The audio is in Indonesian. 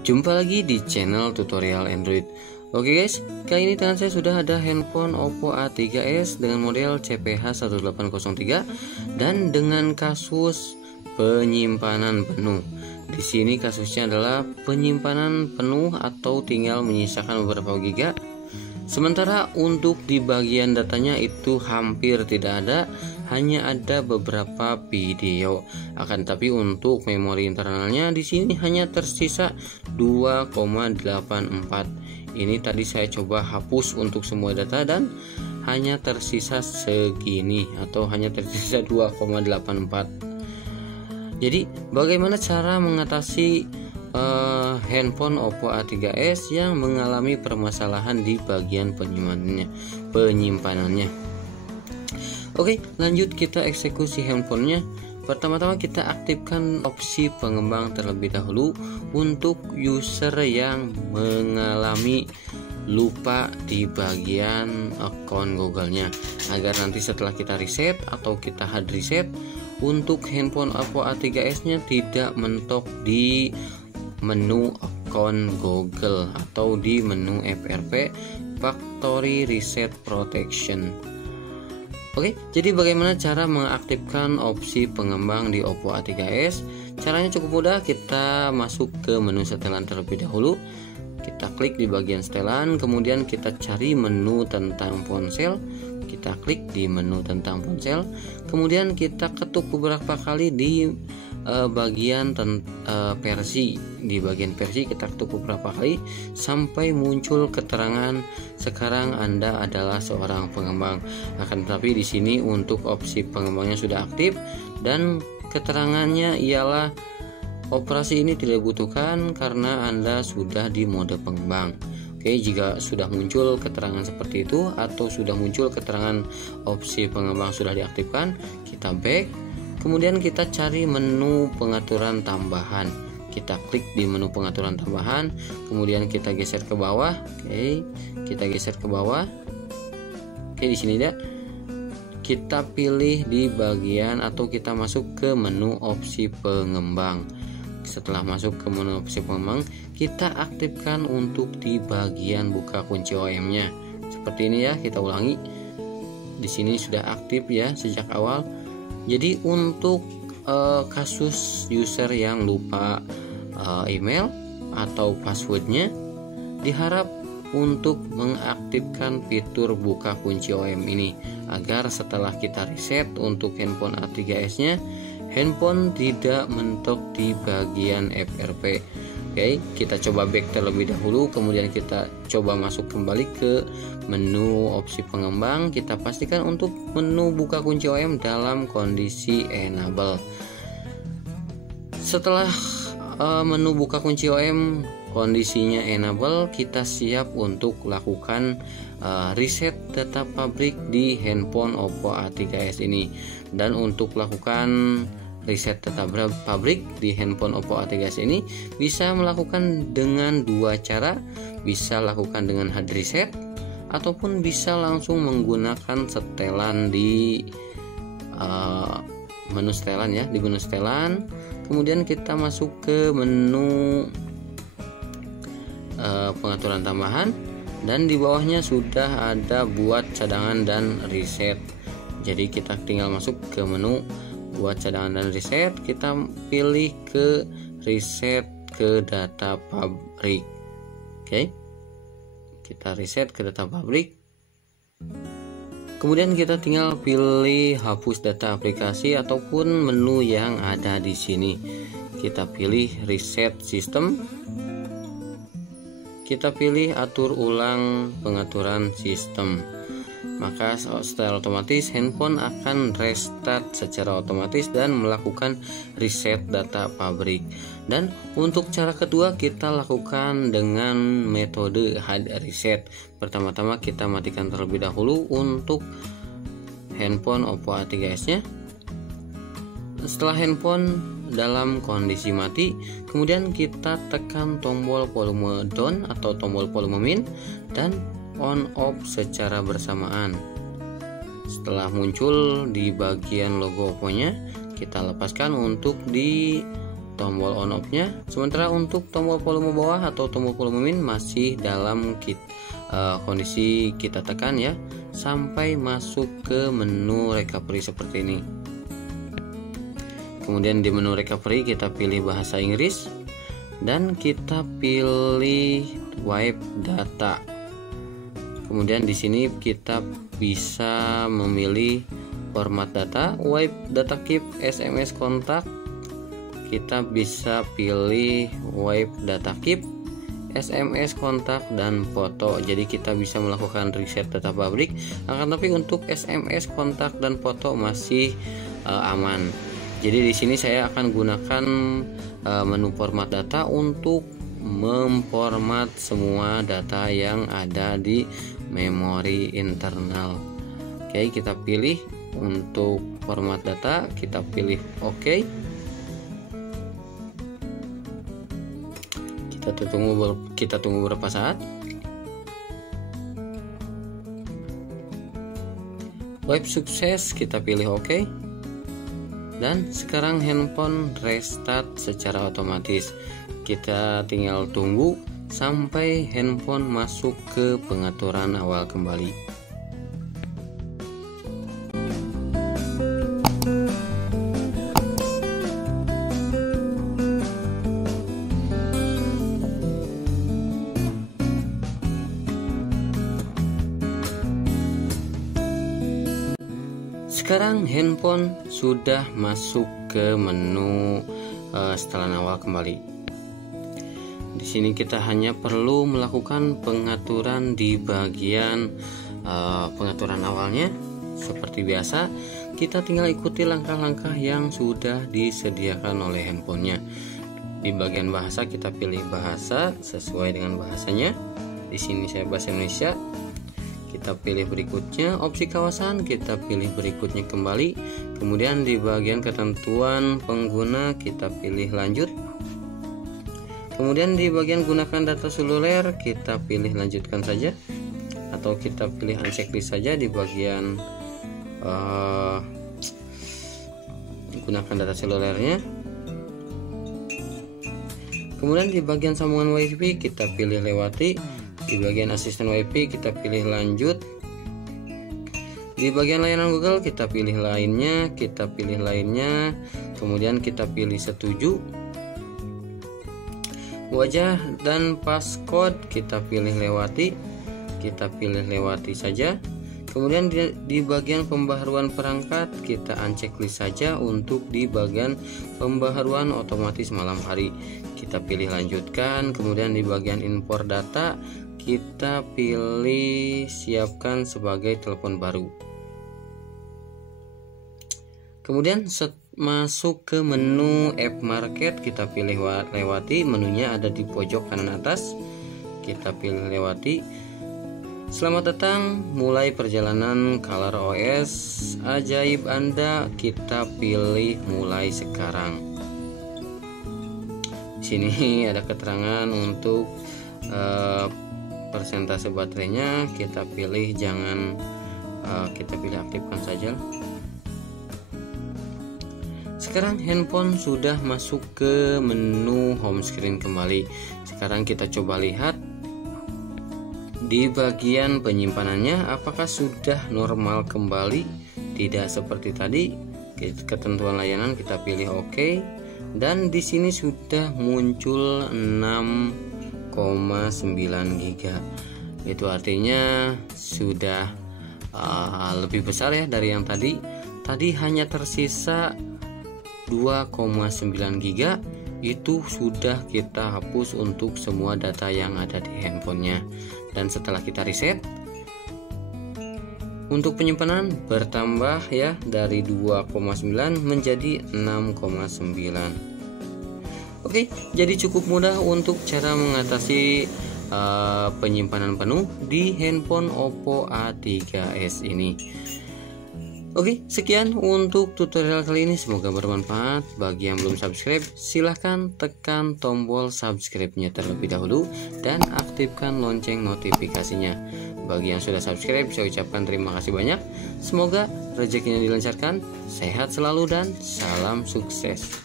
Jumpa lagi di channel tutorial Android. Oke guys, kali ini tangan saya sudah ada handphone Oppo A3s dengan model CPH1803 dan dengan kasus penyimpanan penuh. Di sini kasusnya adalah penyimpanan penuh atau tinggal menyisakan beberapa giga. Sementara untuk di bagian datanya itu hampir tidak ada, hanya ada beberapa video. Akan tapi untuk memori internalnya di sini hanya tersisa 2,84. Ini tadi saya coba hapus untuk semua data dan hanya tersisa segini atau hanya tersisa 2,84. Jadi bagaimana cara mengatasi handphone Oppo A3s yang mengalami permasalahan di bagian penyimpanannya. Oke, lanjut kita eksekusi handphonenya. Pertama-tama kita aktifkan opsi pengembang terlebih dahulu untuk user yang mengalami lupa di bagian akun Google-nya, agar nanti setelah kita reset atau kita hard reset untuk handphone Oppo A3s-nya tidak mentok di menu akun Google atau di menu FRP Factory Reset Protection. Oke, jadi bagaimana cara mengaktifkan opsi pengembang di Oppo A3s? Caranya cukup mudah, kita masuk ke menu setelan terlebih dahulu. Kita klik di bagian setelan, kemudian kita cari menu tentang ponsel. Kita klik di menu tentang ponsel, kemudian kita ketuk beberapa kali di bagian versi. Di bagian versi kita ketuk beberapa kali sampai muncul keterangan sekarang Anda adalah seorang pengembang. Akan tetapi di sini untuk opsi pengembangnya sudah aktif dan keterangannya ialah operasi ini tidak dibutuhkan karena Anda sudah di mode pengembang. Oke, jika sudah muncul keterangan seperti itu atau sudah muncul keterangan opsi pengembang sudah diaktifkan, kita back. Kemudian kita cari menu pengaturan tambahan. Kita klik di menu pengaturan tambahan, kemudian kita geser ke bawah. Oke, kita geser ke bawah. Oke, di sini dia. Kita pilih di bagian atau kita masuk ke menu opsi pengembang. Setelah masuk ke menu opsi pengembang, kita aktifkan untuk di bagian buka kunci OEM-nya. Seperti ini ya, kita ulangi. Di sini sudah aktif ya sejak awal. Jadi untuk kasus user yang lupa email atau passwordnya, diharap untuk mengaktifkan fitur buka kunci OEM ini agar setelah kita reset untuk handphone A3s-nya, handphone tidak mentok di bagian FRP. Oke, kita coba back terlebih dahulu, kemudian kita coba masuk kembali ke menu opsi pengembang. Kita pastikan untuk menu buka kunci OEM dalam kondisi enable. Setelah menu buka kunci OEM kondisinya enable, kita siap untuk lakukan reset data pabrik di handphone Oppo A3s ini. Dan untuk lakukan reset data pabrik di handphone Oppo A3s ini bisa melakukan dengan dua cara, bisa lakukan dengan hard reset ataupun bisa langsung menggunakan setelan di menu setelan ya, di menu setelan. Kemudian kita masuk ke menu pengaturan tambahan dan di bawahnya sudah ada buat cadangan dan reset. Jadi kita tinggal masuk ke menu buat cadangan dan reset, kita pilih ke reset ke data pabrik. Oke, kita reset ke data pabrik, kemudian kita tinggal pilih hapus data aplikasi ataupun menu yang ada di sini. Kita pilih reset sistem, kita pilih atur ulang pengaturan sistem. Maka secara otomatis handphone akan restart secara otomatis dan melakukan reset data pabrik. Dan untuk cara kedua kita lakukan dengan metode hard reset. Pertama-tama kita matikan terlebih dahulu untuk handphone Oppo A3s-nya. Setelah handphone dalam kondisi mati, kemudian kita tekan tombol volume down atau tombol volume min dan on off secara bersamaan. Setelah muncul di bagian logo Oppo-nya, kita lepaskan untuk di tombol on off-nya. Sementara untuk tombol volume bawah atau tombol volume min masih dalam kondisi kita tekan ya sampai masuk ke menu recovery seperti ini. Kemudian di menu recovery kita pilih bahasa Inggris dan kita pilih wipe data. Kemudian di sini kita bisa memilih format data, wipe data keep, SMS kontak. Kita bisa pilih wipe data keep, SMS kontak dan foto. Jadi kita bisa melakukan reset data pabrik. Akan tapi untuk SMS kontak dan foto masih aman. Jadi di sini saya akan gunakan menu format data untuk memformat semua data yang ada di memori internal. Oke, kita pilih untuk format data, kita pilih OK. Kita tunggu beberapa saat. Wipe sukses, kita pilih OK. Dan sekarang handphone restart secara otomatis. Kita tinggal tunggu sampai handphone masuk ke pengaturan awal kembali. Sekarang handphone sudah masuk ke menu setelan awal kembali. Di sini kita hanya perlu melakukan pengaturan di bagian pengaturan awalnya. Seperti biasa, kita tinggal ikuti langkah-langkah yang sudah disediakan oleh handphonenya. Di bagian bahasa kita pilih bahasa sesuai dengan bahasanya. Di sini saya bahasa Indonesia. Kita pilih berikutnya opsi kawasan, kita pilih berikutnya kembali. Kemudian di bagian ketentuan pengguna kita pilih lanjut. Kemudian di bagian gunakan data seluler kita pilih lanjutkan saja, atau kita pilih unchecklist saja di bagian gunakan data selulernya. Kemudian di bagian sambungan WiFi kita pilih lewati. Di bagian asisten WiFi kita pilih lanjut. Di bagian layanan Google kita pilih lainnya, kemudian kita pilih setuju. Wajah dan passcode kita pilih lewati, saja. Kemudian di bagian pembaharuan perangkat kita unchecklist saja. Untuk di bagian pembaharuan otomatis malam hari kita pilih lanjutkan. Kemudian di bagian import data kita pilih siapkan sebagai telepon baru. Kemudian masuk ke menu app market kita pilih lewati. Menunya ada di pojok kanan atas, kita pilih lewati. Selamat datang mulai perjalanan Color OS ajaib Anda, kita pilih mulai sekarang. Di sini ada keterangan untuk persentase baterainya, kita pilih kita pilih aktifkan saja. Sekarang handphone sudah masuk ke menu home screen kembali. Sekarang kita coba lihat di bagian penyimpanannya apakah sudah normal kembali. Tidak seperti tadi. Ketentuan layanan kita pilih OK, dan di sini sudah muncul 6,9 GB. Itu artinya sudah lebih besar ya dari yang tadi. Tadi hanya tersisa 2,9 GB. Itu sudah kita hapus untuk semua data yang ada di handphonenya. Dan setelah kita reset, untuk penyimpanan bertambah ya dari 2,9 menjadi 6,9. Oke, jadi cukup mudah untuk cara mengatasi penyimpanan penuh di handphone Oppo A3s ini. Oke, sekian untuk tutorial kali ini. Semoga bermanfaat. Bagi yang belum subscribe, silahkan tekan tombol subscribe-nya terlebih dahulu dan aktifkan lonceng notifikasinya. Bagi yang sudah subscribe, saya ucapkan terima kasih banyak. Semoga rezekinya dilancarkan, sehat selalu, dan salam sukses.